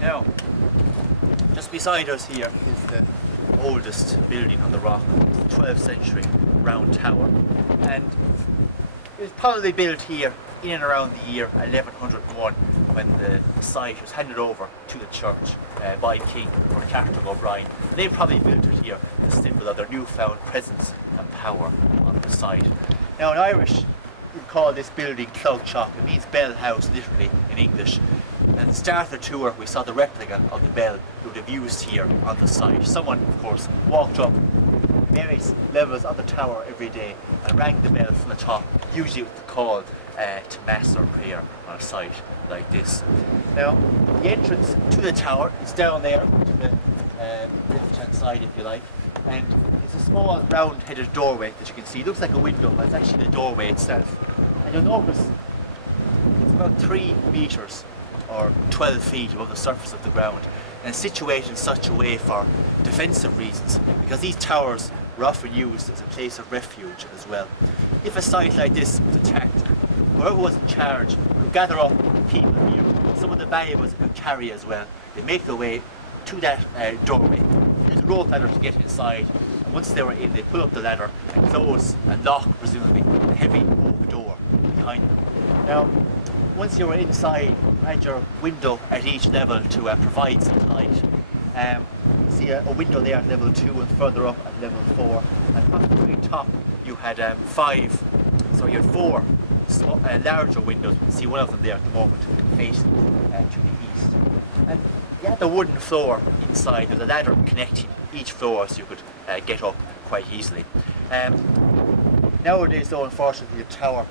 Now, just beside us here is the oldest building on the rock, the 12th century round tower, and it was probably built here in and around the year 1101 when the site was handed over to the church by King or Carter O'Brien. And they probably built it here as a symbol of their newfound presence and power on the site. Now in Irish we call this building Clough-Chock. It means bell house literally in English. And at the start of the tour we saw the replica of the bell that would have used here on the site. Someone of course walked up various levels of the tower every day and rang the bell from the top, usually with the call to mass or prayer on a site like this. Now the entrance to the tower is down there to the left hand side if you like, and it's a small round headed doorway that you can see. It looks like a window but it's actually the doorway itself, and you'll notice it's about 3 meters or 12 feet above the surface of the ground, and situated in such a way for defensive reasons because these towers were often used as a place of refuge as well. If a site like this was attacked, whoever was in charge could gather up people here, some of the valuables they could carry as well. They make their way to that doorway, use a rope ladder to get inside, and once they were in they pull up the ladder and close and lock presumably the heavy oak door behind them. Now once you were inside, you had your window at each level to provide some light. You see a window there at level 2 and further up at level 4, and up at the very top you had 4 larger windows. You can see one of them there at the moment facing to the east, and you had the wooden floor inside. There was a ladder connecting each floor so you could get up quite easily. Nowadays though, unfortunately, the tower,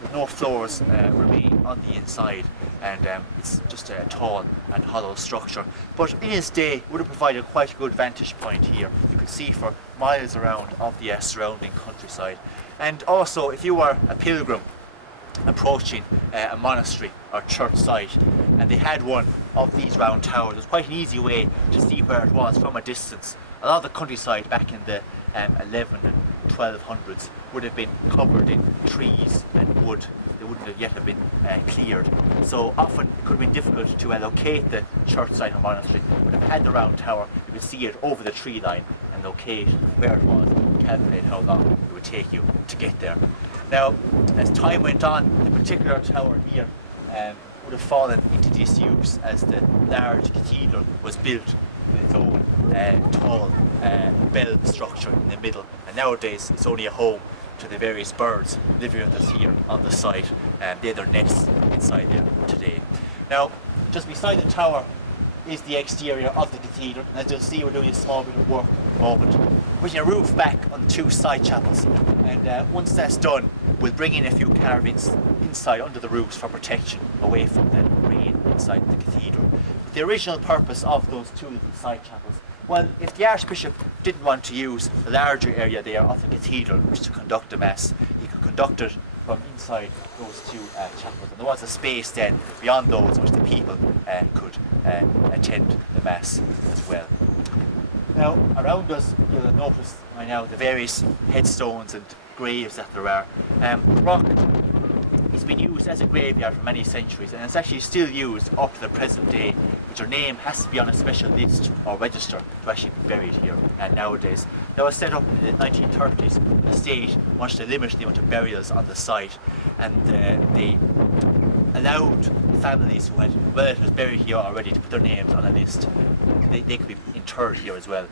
with no floors remain on the inside, and it's just a tall and hollow structure. But in its day it would have provided quite a good vantage point here. You could see for miles around of the surrounding countryside. And also if you were a pilgrim approaching a monastery or church site and they had one of these round towers, it was quite an easy way to see where it was from a distance. A lot of the countryside back in the 11 and 1200s would have been covered in trees and wood. They wouldn't have yet have been cleared. So often it could have been difficult to locate the church site or monastery. But if you had the round tower, you could see it over the tree line and locate where it was and calculate how long it would take you to get there. Now, as time went on, the particular tower here would have fallen into disuse as the large cathedral was built with its own tall bell structure in the middle, and nowadays it's only a home to the various birds living with us here on the site, and they have their nests inside there today. Now, just beside the tower is the exterior of the cathedral, and as you'll see we're doing a small bit of work at the moment, putting a roof back on the 2 side chapels, and once that's done we'll bring in a few carvings inside under the roofs for protection away from the rain inside the cathedral. But the original purpose of those 2 little side chapels, well, if the Archbishop didn't want to use the larger area there of the cathedral which to conduct the Mass, he could conduct it from inside those 2 chapels, and there was a space then beyond those which the people could attend the Mass as well. Now around us you'll notice by now the various headstones and graves that there are. The rock has been used as a graveyard for many centuries, and it's actually still used up to the present day, but your name has to be on a special list or register to actually be buried here nowadays. That was set up in the 1930s. The state wanted to limit the amount of burials on the site, and they allowed families who had relatives buried here already to put their names on a list. They could be interred here as well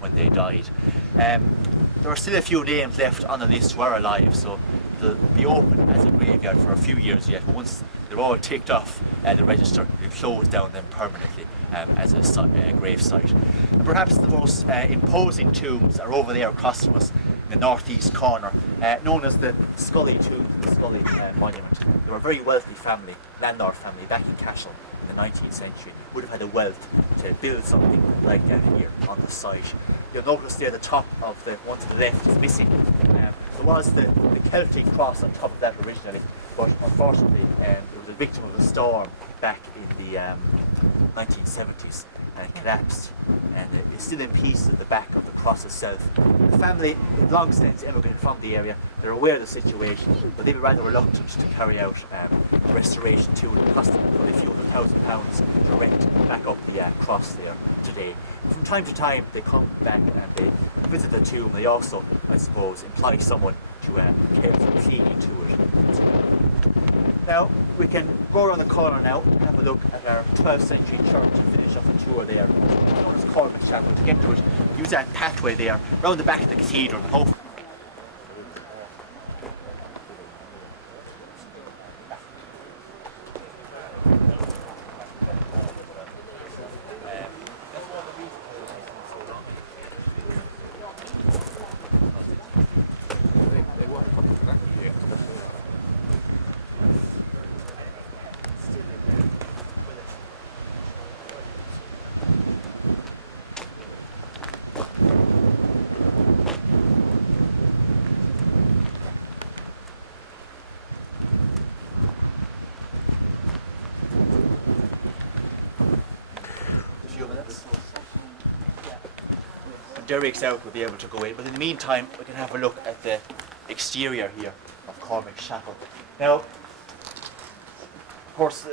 when they died. There are still a few names left on the list who are alive, so they'll be open as a graveyard for a few years yet, but once they're all ticked off the register, we'll close down them permanently as a grave site. And perhaps the most imposing tombs are over there across from us in the northeast corner, known as the Scully tomb, the Scully monument. They were a very wealthy family, landlord family back in Cashel in the 19th century, would have had the wealth to build something like that here on the site. You'll notice there the top of the one to the left is missing. There was the Celtic cross on top of that originally, but unfortunately it was a victim of the storm back in the 1970s, and collapsed, and it's still in pieces at the back of the cross itself. The family, in long since immigrated from the area, they're aware of the situation, but they'd be rather reluctant to carry out restoration to it. It cost them probably a few £100,000 to rent back up the cross there today. From time to time, they come back and they visit the tomb. They also, I suppose, employ someone to care for cleaning to it. Now, we can go around the corner now and have a look at our 12th century church and finish off the tour there. Known as Cormac Chapel. To get to it, use that pathway there, round the back of the cathedral, and hope. Derek's out, we'll be able to go in, but in the meantime we can have a look at the exterior here of Cormac Chapel. Now, of course,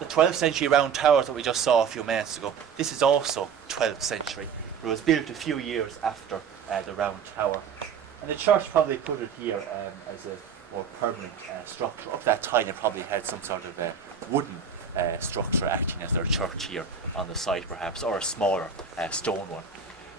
the 12th century round towers that we just saw a few minutes ago, this is also 12th century. It was built a few years after the round tower, and the church probably put it here as a more permanent structure. Up that time they probably had some sort of wooden structure acting as their church here on the site perhaps, or a smaller stone one.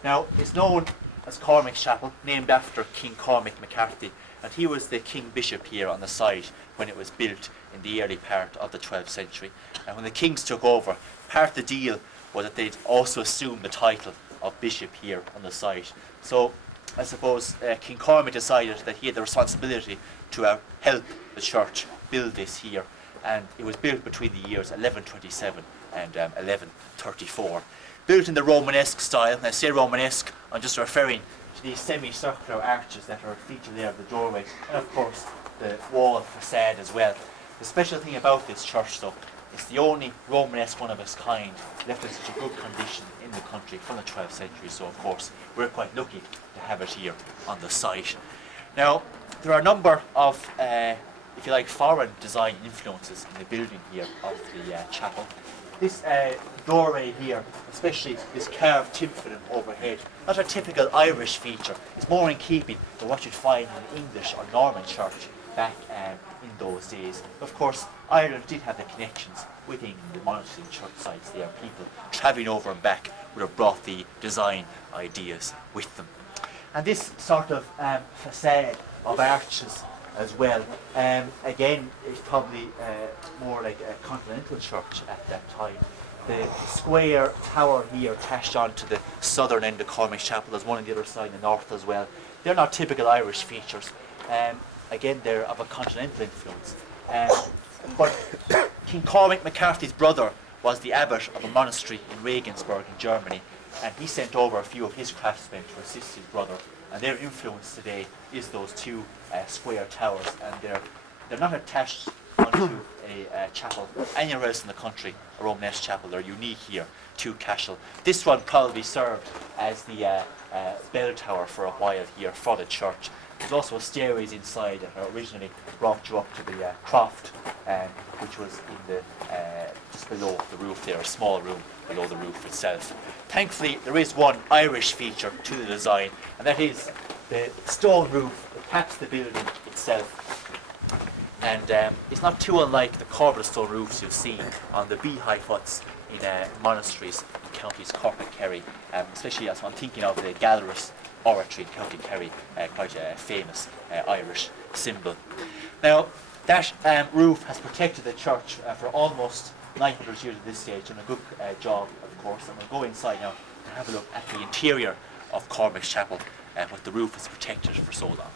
Now, it's known as Cormac Chapel, named after King Cormac McCarthy, and he was the King Bishop here on the site when it was built in the early part of the 12th century. And when the kings took over, part of the deal was that they'd also assume the title of Bishop here on the site. So, I suppose King Cormac decided that he had the responsibility to help the church build this here, and it was built between the years 1127 and 1134. Built in the Romanesque style. When I say Romanesque, I'm just referring to these semicircular arches that are featured there at the doorway, and of course the wall facade as well. The special thing about this church though, it's the only Romanesque one of its kind left in such a good condition in the country from the 12th century, so of course we're quite lucky to have it here on the site. Now, there are a number of, if you like, foreign design influences in the building here of the chapel. This doorway here, especially this carved tympanum overhead, not a typical Irish feature. It's more in keeping with what you'd find in an English or Norman church back in those days. Of course, Ireland did have the connections with England, the monarchy and church sites there. People travelling over and back would have brought the design ideas with them. And this sort of facade of arches as well, again, is probably more like a continental church at that time. The square tower here attached onto the southern end of Cormac Chapel. There's one on the other side in the north as well. They're not typical Irish features. Again, they're of a continental influence. But King Cormac McCarthy's brother was the abbot of a monastery in Regensburg in Germany, and he sent over a few of his craftsmen to assist his brother. And their influence today is those two square towers, and they're not attached onto a chapel anywhere else in the country, a Romanesque chapel. They're unique here to Cashel. This one probably served as the bell tower for a while here for the church. There's also stairways inside that originally brought you up to the croft, which was in the just below the roof there, a small room below the roof itself. Thankfully, there is one Irish feature to the design, and that is the stone roof that caps the building itself. And it's not too unlike the corbelled stone roofs you'll see on the beehive huts in monasteries in counties Cork and Kerry, especially as I'm thinking of the Gallerus Oratory in County Kerry, quite a famous Irish symbol. Now, that roof has protected the church for almost 900 years at this stage, done a good job, of course, and we'll go inside now and have a look at the interior of Cormac Chapel, what the roof has protected for so long.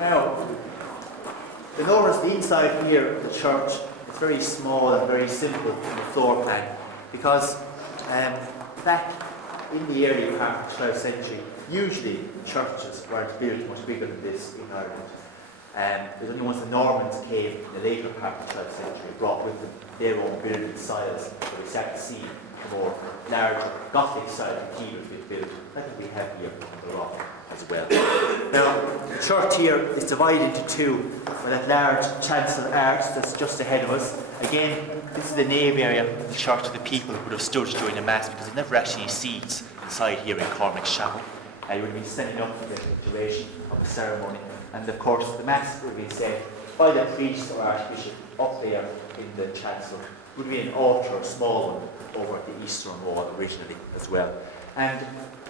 Now, you'll notice the inside here of the church is very small and very simple in the floor plan, because back in the early part of the 12th century, usually churches weren't built much bigger than this in Ireland. It was only once the Normans came in the later part of the 12th century, brought with them their own building styles, so we start to see the more larger Gothic style cathedrals being built, like we have here on the rock as well. Now, the church here is divided into two, with that large chancel arch that's just ahead of us. Again, this is the nave area of the church the people would have stood during the Mass, because there's never actually any seats inside here in Cormac's Chapel. You would have been standing up for the duration of the ceremony. And of course, the Mass would have been said by the priest or archbishop up there in the chancel. It would be an altar, a small one, over the eastern wall originally as well. And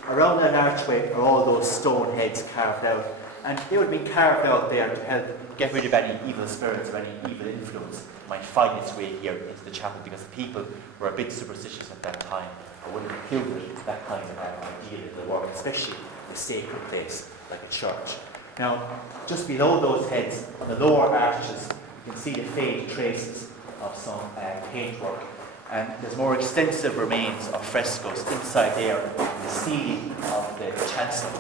around that archway are all those stone heads carved out. And they would have been carved out there to help get rid of any evil spirits or any evil influence that might find its way here into the chapel, because the people were a bit superstitious at that time, or would have included that kind of idea in the work, especially a sacred place like a church. Now, just below those heads, on the lower arches, you can see the faint traces of some paintwork. And there's more extensive remains of frescoes inside there in the ceiling of the chancel.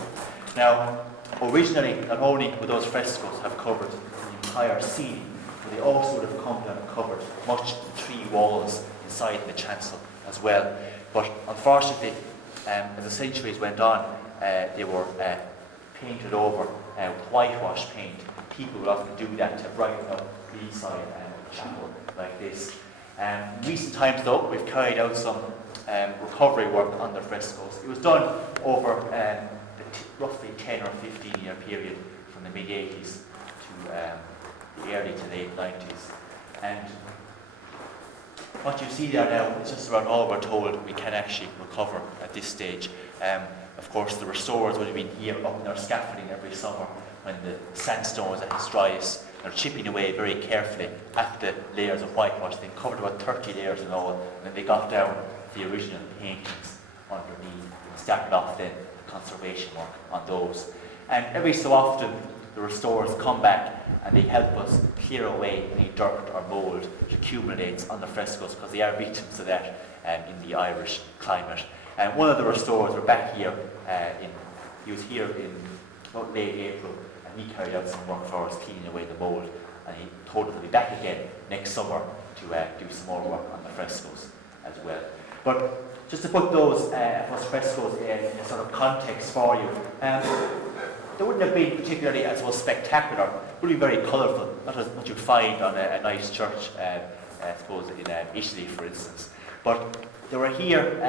Now, originally, not only would those frescoes have covered the entire ceiling, but they also would have come down and covered much of the three walls inside the chancel as well. But unfortunately, as the centuries went on, they were painted over with whitewash paint. People would often do that to brighten up the inside of the chapel like this. In recent times, though, we've carried out some recovery work on the frescoes. It was done over roughly 10 or 15 year period from the mid-80s to the early to late 90s. And what you see there now is just about all we're told we can actually recover at this stage. Of course, the restorers would have been here up in their scaffolding every summer when the sandstone was at its driest. They're chipping away very carefully at the layers of whitewash. They covered about 30 layers in all, and then they got down the original paintings underneath and started off then the conservation work on those. And every so often, the restorers come back and they help us clear away any dirt or mould that accumulates on the frescoes, because they are victims of that in the Irish climate. And one of the restorers were back here, he was here in about late April, and he carried out some work for us cleaning away the mould, and he told us he'll be back again next summer to do some more work on the frescoes as well. But just to put those frescoes in a sort of context for you, they wouldn't have been particularly, I suppose, spectacular. It would be very colourful, not as what you'd find on a nice church, I suppose, in Italy, for instance. But they were here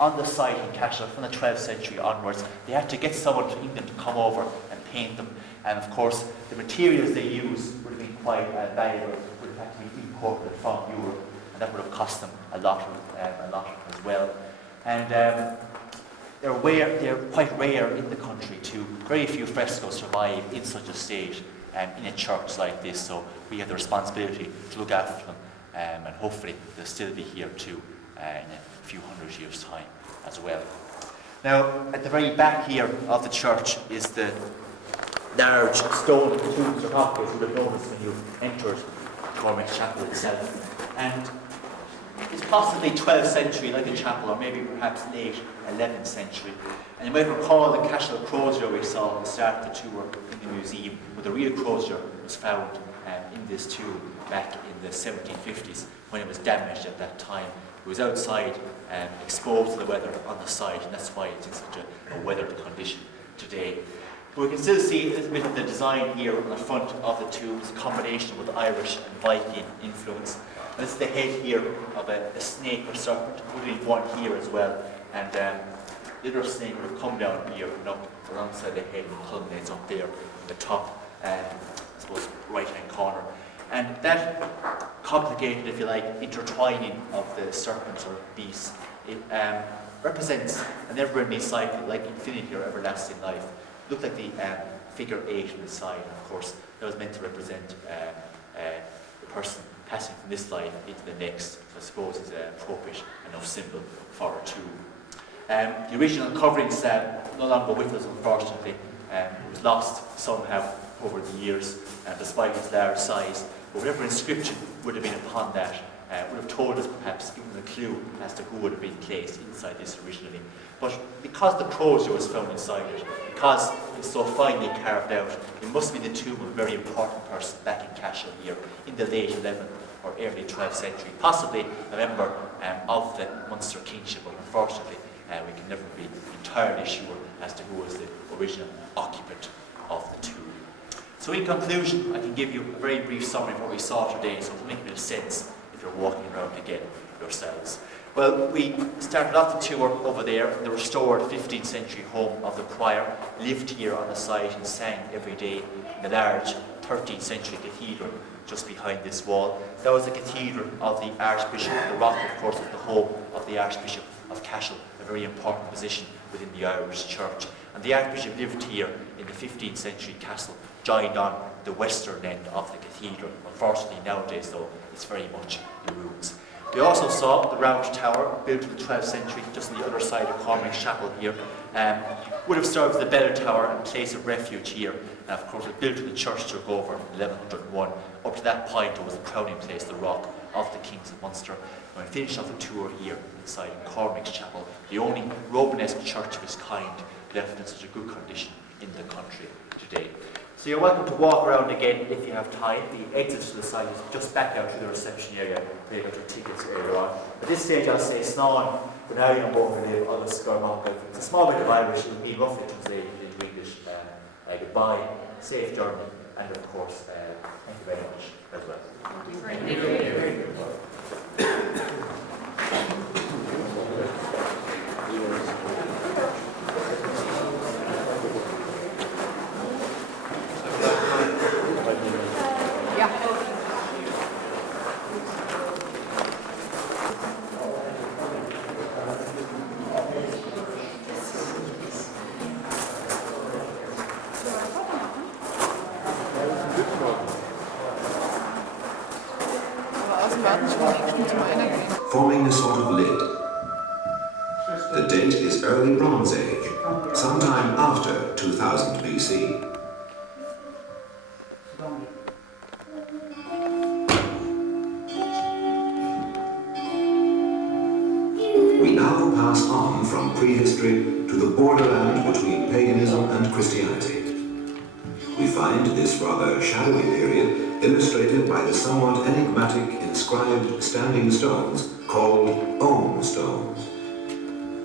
on the site in Cashel from the 12th century onwards. They had to get someone from England to come over and paint them. And of course, the materials they used would have been quite valuable, would have had to be imported from Europe, and that would have cost them a lot as well. And they're quite rare in the country too. Very few frescoes survive in such a state in a church like this, so we have the responsibility to look after them, and hopefully they'll still be here too in a few hundred years' time as well. Now, at the very back here of the church is the large stone tombs or coffins you would have noticed when you entered Cormac's Chapel itself. And it's possibly 12th century like the chapel, or maybe perhaps late 11th century. And you might recall the Cashel crozier we saw at the start of the tour in the museum, where the real crozier was found in this tomb back in the 1750s when it was damaged at that time. It was outside, exposed to the weather on the side, and that's why it's in such a weathered condition today. But we can still see a little bit of the design here on the front of the tomb. It's a combination with Irish and Viking influence. And this is the head here of a snake or serpent. It would have been one here as well. And the other snake would have come down here and up alongside the head and culminates up there in the top, I suppose, right-hand corner. And that complicated, if you like, intertwining of the serpents or beasts, it represents a never-ending cycle, like infinity or everlasting life. It looked like the figure 8 on the side, and of course, that was meant to represent the person passing from this life into the next. So I suppose it's an appropriate enough symbol for a tomb. The original coverings no longer with us, unfortunately, It was lost somehow over the years, despite its large size. But whatever inscription would have been upon that would have told us perhaps given a clue as to who would have been placed inside this originally. But because the crozier was found inside it, because it's so finely carved out, it must be the tomb of a very important person back in Cashel here in the late 11th or early 12th century, possibly a member of the Munster kingship, but unfortunately we can never be entirely sure as to who was the original occupant of the tomb. So in conclusion, I can give you a very brief summary of what we saw today, so it'll make a bit of sense if you're walking around again yourselves. Well, we started off the tour over there in the restored 15th century home of the prior, lived here on the site and sang every day in the large 13th century cathedral just behind this wall. That was the cathedral of the Archbishop. The rock, of course, was the home of the Archbishop of Cashel, a very important position within the Irish Church. And the Archbishop lived here in the 15th century castle, joined on the western end of the cathedral. Unfortunately, nowadays, though, it's very much in ruins. We also saw the round tower, built in the 12th century, just on the other side of Cormac's Chapel here. Would have served as the better tower and place of refuge here. And of course, it was built when the church took over in 1101. Up to that point, it was the crowning place, the rock of the Kings of Munster. And we finished off the tour here inside Cormac's Chapel, the only Romanesque church of its kind left in such a good condition in the country today. So you're welcome to walk around again if you have time. The exit to the side is just back out to the reception area where you got your tickets earlier on. At this stage I'll say Snáin, but now you know more for the other Scarmont. It's a small bit of Irish, it would be roughly translated into English. Goodbye, safe journey, and of course, thank you very much as well. Thank you very much. Forming a sort of lid. The date is early Bronze Age, sometime after 2000 BC. We now pass on from prehistory to the borderland between paganism and Christianity. We find this rather shadowy period illustrated by the somewhat enigmatic inscribed standing stones called Ogham stones.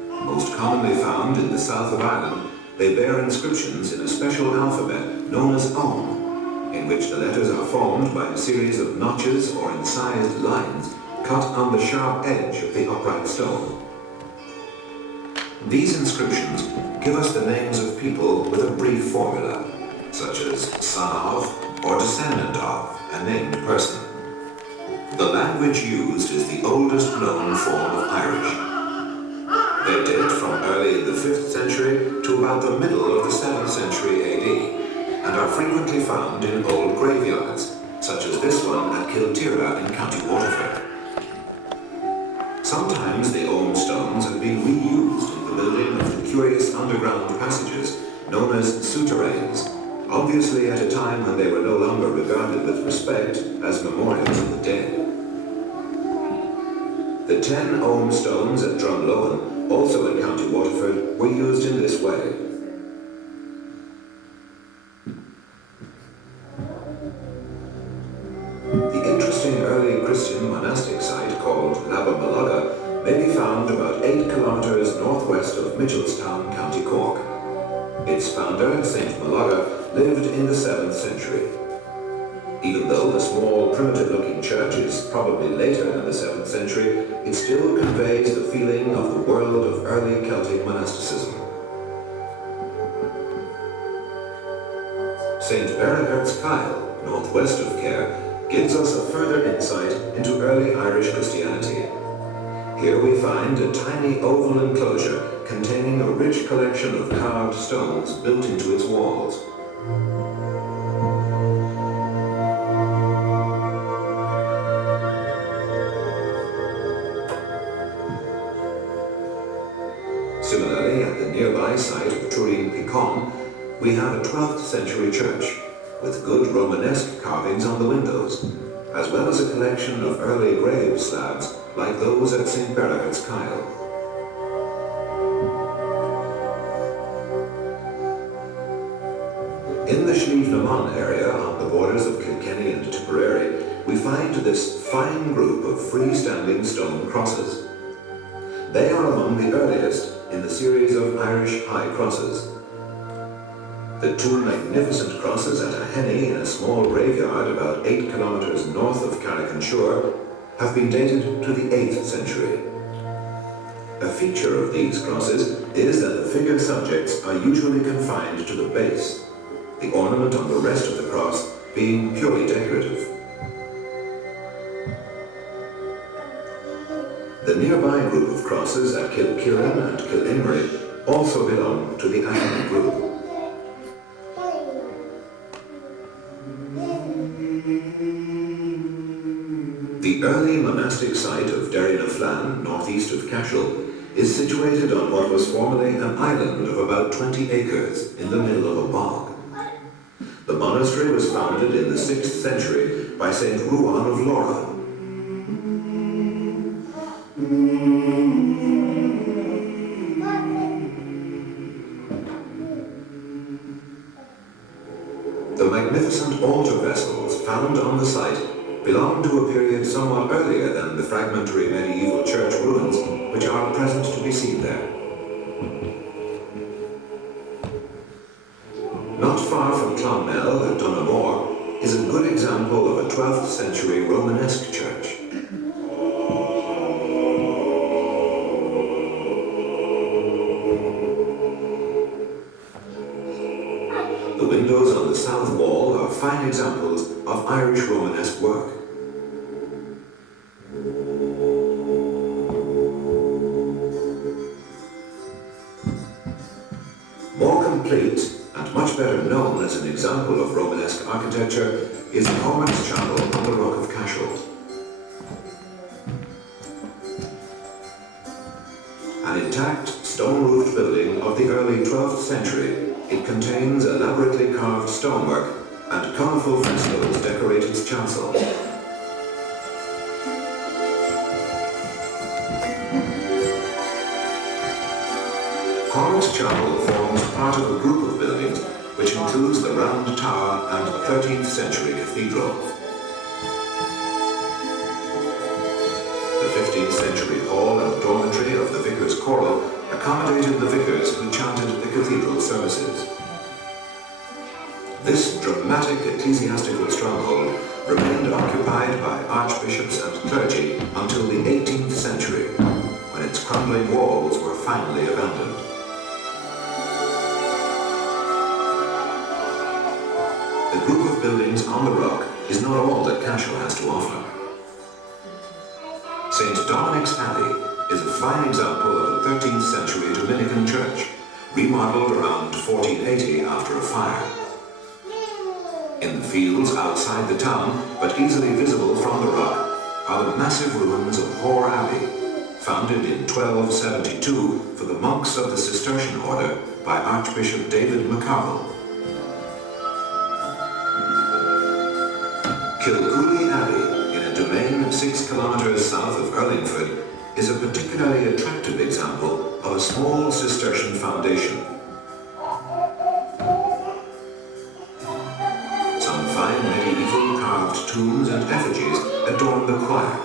Most commonly found in the south of Ireland, they bear inscriptions in a special alphabet known as Ogham, in which the letters are formed by a series of notches or incised lines cut on the sharp edge of the upright stone. These inscriptions give us the names of people with a brief formula, such as son of or descendant of a named person. The language used is the oldest known form of Irish. They date from early in the 5th century to about the middle of the 7th century AD, and are frequently found in old graveyards, such as this one at Kiltira in County Waterford. Sometimes the Ogham stones have been reused in the building of the curious underground passages known as souterrains, obviously at a time when they were no longer regarded with respect as memorials of the dead. The 10 Ogham stones at Drumlowan, also in County Waterford, were used in this way. The interesting early Christian monastic site called Labamalaga may be found about 8 kilometres northwest of Mitchelstown, County Cork. Its founder, St. Malaga, lived in the 7th century. Even though the small, primitive-looking church is probably later than the 7th century, it still conveys the feeling of the world of early Celtic monasticism. St. Bernahert's Kyle, northwest of Kerr, gives us a further insight into early Irish Christianity. Here we find a tiny oval enclosure containing a rich collection of carved stones built into its walls. Similarly, at the nearby site of Turin Picon, we have a 12th century church with good Romanesque carvings on the windows, as well as a collection of early grave slabs like those at St. Berachard's Kyle. In the Slieve na Mon area on the borders of Kilkenny and Tipperary, we find this fine group of freestanding stone crosses. They are among the earliest in the series of Irish high crosses. The two magnificent crosses at a henny in a small graveyard about 8 kilometres north of Carrick-on-Shore have been dated to the 8th century. A feature of these crosses is that the figure subjects are usually confined to the base, the ornament on the rest of the cross being purely decorative. The nearby group of crosses at Kilkieran and Killimrey also belong to the Academy group. The early monastic site of Derry-na-Flan, northeast of Cashel, is situated on what was formerly an island of about 20 acres in the middle of a bog. The monastery was founded in the 6th century by St. Ruan of Laura. The magnificent altar vessels found on the site belong to a period somewhat earlier than the fragmentary medieval church ruins which are present to be seen there. Not far from Clonmel at Donaghmore is a good example of a 12th century Romanesque church. The windows on the south wall are fine examples of Irish Romanesque work. More complete and much better known as an example of Romanesque architecture is Cormac's Chapel on the Rock of Cashel. An intact stone-roofed building of the early 12th century, it contains elaborately carved stonework and colourful frescoes decorate its chancel. Cormac's Chapel forms part of a group of buildings which includes the round tower and 13th century cathedral. The 15th century hall and dormitory of the vicar's choral accommodated the vicars who chanted the cathedral services. This dramatic ecclesiastical stronghold remained occupied by archbishops and clergy until the 18th century, when its crumbling walls were finally abandoned. The group of buildings on the rock is not all that Cashel has to offer. St. Dominic's Abbey is a fine example of a 13th century Dominican church, remodeled around 1480 after a fire. In the fields outside the town, but easily visible from the rock, are the massive ruins of Hoare Abbey, founded in 1272 for the monks of the Cistercian order by Archbishop David McCarroll. Kilcooley Abbey, in a domain 6 kilometres south of Urlingford, is a particularly attractive example of a small Cistercian foundation. Some fine medieval carved tombs and effigies adorn the choir.